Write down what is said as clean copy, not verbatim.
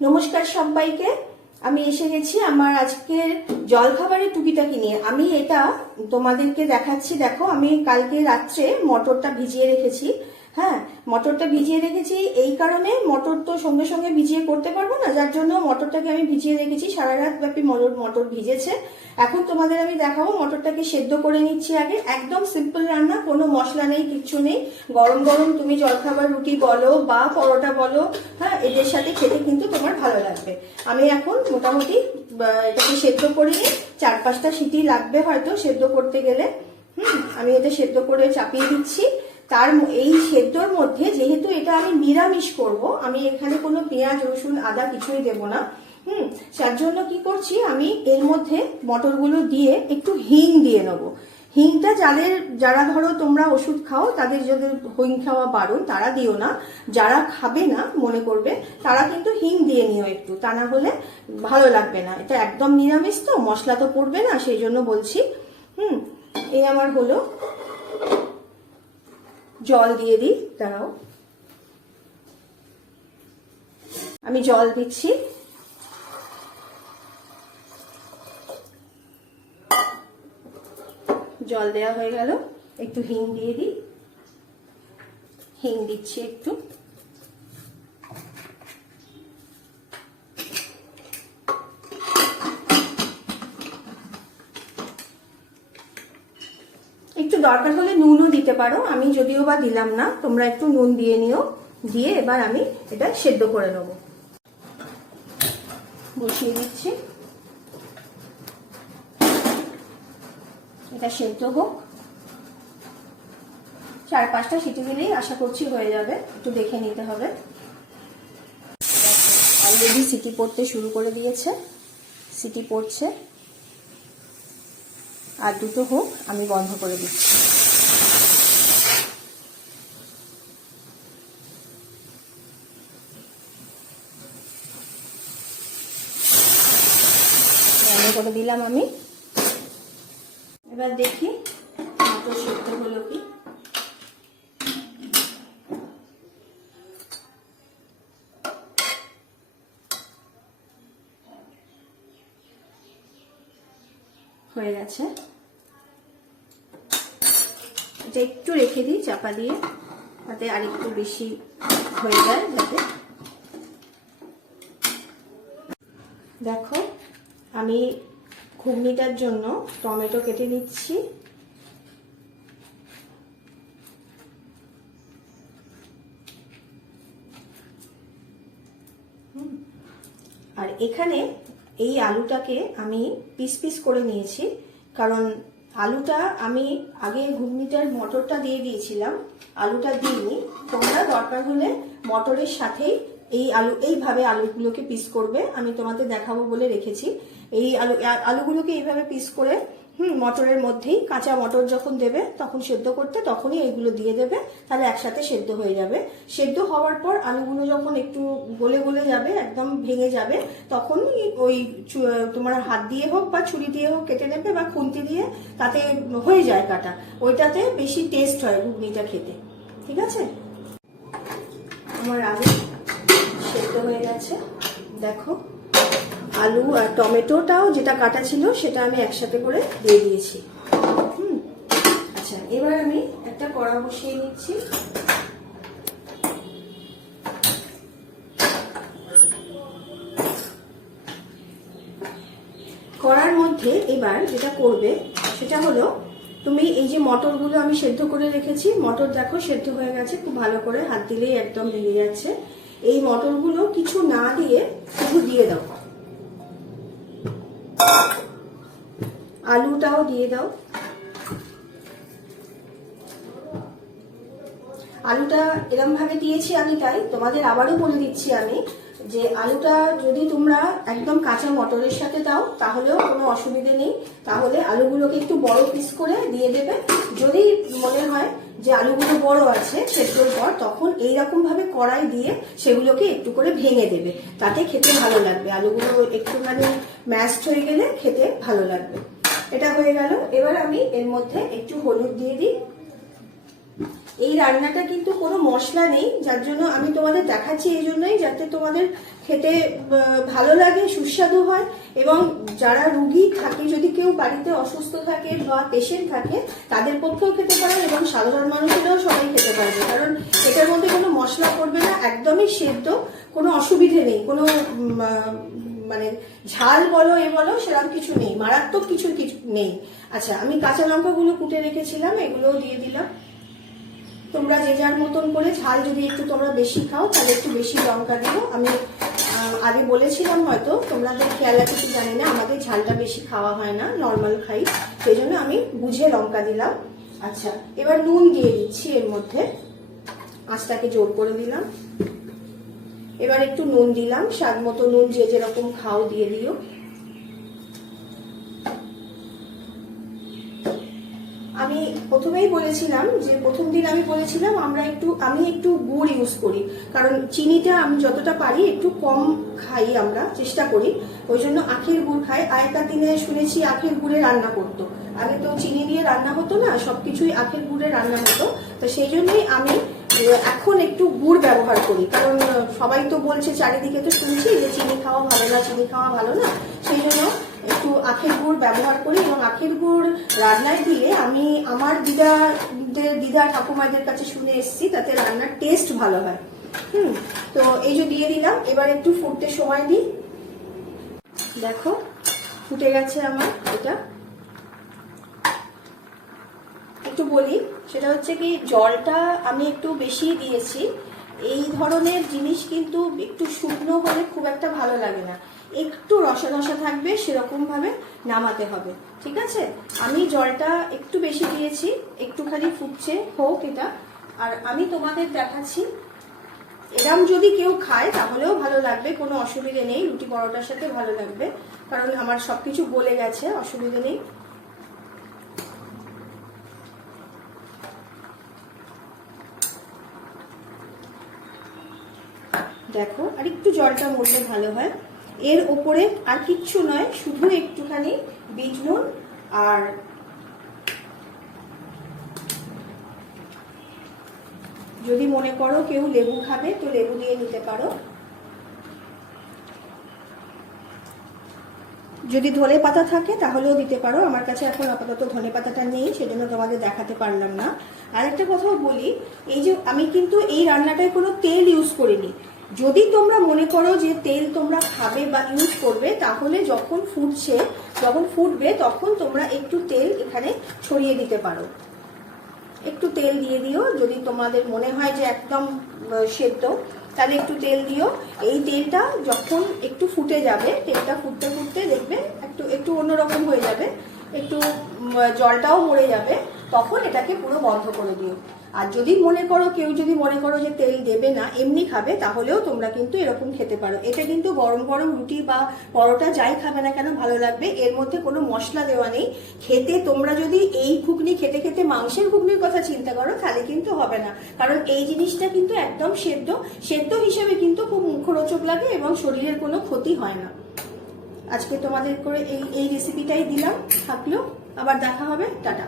নমস্কার সবাইকে। আমি এসে গেছি আমার আজকের জলখাবারের টুকিটাকি নিয়ে। আমি এটা তোমাদেরকে দেখাচ্ছি। দেখো, আমি কালকে রাত্রে মটরটা ভিজিয়ে রেখেছি। হ্যাঁ, মটরটা ভিজিয়ে রেখেছি এই কারণে, মটর তো সঙ্গে সঙ্গে ভিজিয়ে করতে পারবো না, যার জন্য মটরটাকে আমি ভিজিয়ে রেখেছি। সারা রাত ব্যাপী মটর ভিজেছে। এখন তোমাদের আমি দেখাবো মটরটাকে সেদ্ধ করে নিচ্ছি আগে। একদম সিম্পল রান্না, কোনো মশলা নেই, কিচ্ছু নেই। গরম গরম তুমি জলখাবার রুটি বলো বা পরোটা বলো, হ্যাঁ, এদের সাথে খেতে কিন্তু তোমার ভালো লাগবে। আমি এখন মোটামুটি এটাকে সেদ্ধ করে নিই। 4-5টা সিটি লাগবে হয়তো সেদ্ধ করতে গেলে। আমি এটা সেদ্ধ করে চাপিয়ে দিচ্ছি। এই সেদ্ধর মধ্যে, যেহেতু এটা আমি নিরামিষ করব, আমি এখানে কোনো পেঁয়াজ রসুন আদা কিছুই দেব না। তার জন্য কি করছি, আমি এর মধ্যে মটরগুলো দিয়ে একটু হিং দিয়ে নেবো। হিংটা যারা ধরো তোমরা ওষুধ খাও, তাদের যাদের হিং খাওয়া বারণ, তারা দিও না। যারা খাবে না মনে করবে, তারা কিন্তু হিং দিয়ে নিও একটু, তা না হলে ভালো লাগবে না। এটা একদম নিরামিষ তো, মশলা তো পড়বে না, সেই জন্য বলছি। এই আমার হলো। জল দিয়ে দিই, দাঁড়াও, আমি জল দিচ্ছি। জল দেওয়া হয়ে গেল, একটু হিং দিয়ে দিই। হিং দিচ্ছি একটু। একটু দরকার হলে নুনও দিতে পারো, আমি যদিও বা দিলাম না, তোমরা একটু নুন দিয়ে নিও। দিয়ে এবার আমি এটা সেদ্ধ করে নেব। বসিয়ে দিচ্ছি, এটা সেদ্ধ হোক। 4-5টা সিটি দিলেই আশা করছি হয়ে যাবে। একটু দেখে নিতে হবে। অলরেডি সিটি পড়তে শুরু করে দিয়েছে, সিটি পড়ছে। আর দুটো হোক, আমি বন্ধ করে দিচ্ছি। বন্ধ করে দিলাম আমি। এবার দেখি মটর সেদ্ধ হলো কি। হয়ে গেছে। এটা একটু রেখে দিই চাপা দিয়ে, তাতে আর একটু বেশি হয়ে যায় যাতে। দেখো, আমি ঘুগনিটার জন্য টমেটো কেটে নিচ্ছি। আর এখানে এই আলুটাকে আমি পিস পিস করে নিয়েছি, কারণ আলুটা আমি আগে ঘুগনিটার মটরটা দিয়ে দিয়েছিলাম, আলুটা দিইনি। তোমরা দরকার হলে মটরের সাথেই এইভাবে আলুগুলোকে পিস করবে। আমি তোমাদের দেখাবো বলে রেখেছি। এই আলুগুলোকে এইভাবে পিস করে মটরের মধ্যেই, কাঁচা মটর যখন দেবে তখন সেদ্ধ করতে, তখনই এইগুলো দিয়ে দেবে, তাহলে একসাথে সেদ্ধ হয়ে যাবে। সেদ্ধ হওয়ার পর আলুগুলো যখন একটু গলে গলে যাবে, একদম ভেঙে যাবে, তখন ওই তোমার হাত দিয়ে হোক বা ছুরি দিয়ে হোক কেটে নেবে, বা খুন্তি দিয়ে, তাতে হয়ে যায় কাটা। ওইটাতে বেশি টেস্ট হয় ঘুগনিটা খেতে। ঠিক আছে, আমার আলু সেদ্ধ হয়ে গেছে। দেখো, আলু আর টমেটোটাও যেটা কাটা ছিল সেটা আমি একসাথে করে দিয়ে দিয়েছি। আচ্ছা, এবার আমি একটা কড়া বসিয়ে নিচ্ছি। কড়ার মধ্যে এবার যেটা করবে সেটা হলো, তুমি এই যে মটরগুলো আমি সেদ্ধ করে রেখেছি, মটর দেখো সেদ্ধ হয়ে গেছে খুব ভালো করে, হাত দিলেই একদম ভেঙে যাচ্ছে। এই মটরগুলো কিছু না দিয়ে শুধু দিয়ে দাও। আলুটাও দিয়ে দাও। আলুটা এরম ভাবে দিয়েছি আমি, তাই তোমাদের আবারও বলে দিচ্ছি আমি, যে আলুটা যদি তোমরা একদম কাঁচা মটরের সাথে দাও তাহলেও কোনো অসুবিধে নেই। তাহলে আলুগুলোকে একটু বড় পিস করে দিয়ে দেবে। যদি মনে হয় যে আলুগুলো বড় আছে সেদ্ধর পর, তখন এইরকম ভাবে কড়াই দিয়ে সেগুলোকে একটু করে ভেঙে দেবে, তাতে খেতে ভালো লাগবে। আলুগুলো একটুখানি ম্যাশড হয়ে গেলে খেতে ভালো লাগবে। এটা হয়ে গেল। এবার আমি এর মধ্যে একটু হলুদ দিয়ে দিই। এই রান্নাটা কিন্তু কোনো মশলা নেই, যার জন্য আমি তোমাদের দেখাচ্ছি এই জন্যই, যাতে তোমাদের খেতে ভালো লাগে, সুস্বাদু হয়। এবং যারা রুগী থাকে, যদি কেউ বাড়িতে অসুস্থ থাকে বা পেশেন্ট থাকে, তাদের পক্ষেও খেতে পারে এবং সাধারণ মানুষেরাও সবাই খেতে পারবে, কারণ এটার মধ্যে কোনো মশলা পড়বে না, একদমই সেদ্ধ, কোনো অসুবিধে নেই, কোনো মানে ঝাল বলো এ বলো সেরকম কিছু নেই, মারাত্মক কিছু নেই। আচ্ছা, আমি কাঁচা লঙ্কাগুলো কুটে রেখেছিলাম, এগুলোও দিয়ে দিলাম। তোমরা যে যার মতন করে ঝাল যদি একটু তোমরা বেশি খাও তাহলে একটু বেশি লঙ্কা দিও। আমি আগে বলেছিলাম, হয়তো তোমাদের খেয়াল আছে কি জানি না, আমাদের ঝালটা বেশি খাওয়া হয় না, নর্মাল খাই, সেই জন্য আমি বুঝে লঙ্কা দিলাম। আচ্ছা, এবার নুন দিয়ে দিচ্ছি এর মধ্যে, আঁচটাকে জোর করে দিলাম। এবার একটু নুন দিলাম, স্বাদ মতো নুন যে যেরকম খাও দিয়ে দিও। আমি প্রথমেই বলেছিলাম যে প্রথম দিন আমি বলেছিলাম আমি একটু গুড় ইউজ করি, কারণ চিনিটা আমি যতটা পারি একটু কম খাই, আমরা চেষ্টা করি, ওই জন্য আখের গুড় খাই। আগেকার দিনে শুনেছি আখের গুড়ে রান্না করতো, আগে তো চিনি দিয়ে রান্না হতো না, সবকিছুই আখের গুড়ে রান্না হতো, তো সেই জন্যই আমি এখন একটু গুড় ব্যবহার করি, কারণ সবাই তো বলছে, চারিদিকে তো শুনছি যে চিনি খাওয়া ভালো না, চিনি খাওয়া ভালো না, সেই জন্য একটু আখের গুড় ব্যবহার করি। এবং আখের গুড় রান্নায় দিলে আমি আমার দিদা ঠাকুমাদের কাছে শুনে এসেছি, তাতে রান্নার টেস্ট ভালো হয়। তো এই যে দিয়ে দিলাম, এবার একটু ফুটতে সময় দিই। দেখো ফুটে গেছে আমার এটা। একটু বলি, সেটা হচ্ছে কি, জলটা আমি একটু বেশি দিয়েছি। এই ধরনের জিনিস কিন্তু একটু শুকনো হলে খুব একটা ভালো লাগে না, একটু রসা রসা থাকবে, সেরকম ভাবে নামাতে হবে, ঠিক আছে? আমি জলটা একটু বেশি দিয়েছি, একটুখানি ফুটছে হোক এটা। আর আমি তোমাদের দেখাচ্ছি, এরম যদি কেউ খায় তাহলেও ভালো লাগবে, কোনো অসুবিধে নেই, রুটি পরোটার সাথে ভালো লাগবে, কারণ আমার সবকিছু গলে গেছে, অসুবিধে নেই। দেখো, আর একটু জলটা মরলে ভালো হয়। এর ওপরে আর কিচ্ছু নয়, শুধু একটুখানি বিট নুন, আর যদি মনে করো কেউ লেবু খাবে তো লেবু দিয়ে নিতে পারো। যদি ধনে পাতা থাকে তাহলেও দিতে পারো, আমার কাছে এখন আপাতত ধনে পাতাটা নেই, সেজন্য তোমাদের দেখাতে পারলাম না। আর একটা কথাও বলি, এই যে আমি কিন্তু এই রান্নাটায় কোনো তেল ইউজ করিনি। যদি তোমরা মনে করো যে তেল তোমরা খাবে বা ইউজ করবে, তাহলে যখন ফুটবে তখন তোমরা একটু তেল এখানে ছড়িয়ে দিতে পারো, একটু তেল দিয়ে দিও। যদি তোমাদের মনে হয় যে একদম সেদ্ধ, তাহলে একটু তেল দিও। এই তেলটা যখন একটু ফুটে যাবে, তেলটা ফুটতে ফুটতে দেখবে একটু অন্যরকম হয়ে যাবে, একটু জলটাও মরে যাবে, তখন এটাকে পুরো বন্ধ করে দিও। আর যদি কেউ যদি মনে করো যে তেল দেবে না, এমনি খাবে, তাহলেও তোমরা কিন্তু এরকম খেতে পারো। এটা কিন্তু গরম গরম রুটি বা পরোটা যাই খাবে না কেন ভালো লাগবে। এর মধ্যে কোনো মশলা দেওয়া নেই। খেতে তোমরা যদি এই ঘুগনি খেতে খেতে মাংসের ঘুগনির কথা চিন্তা করো, তাহলে কিন্তু হবে না, কারণ এই জিনিসটা কিন্তু একদম সেদ্ধ হিসেবে কিন্তু খুব মুখরোচক লাগে এবং শরীরের কোনো ক্ষতি হয় না। আজকে তোমাদের করে এই রেসিপিটাই দিলাম, থাকলো, আবার দেখা হবে, টাটা।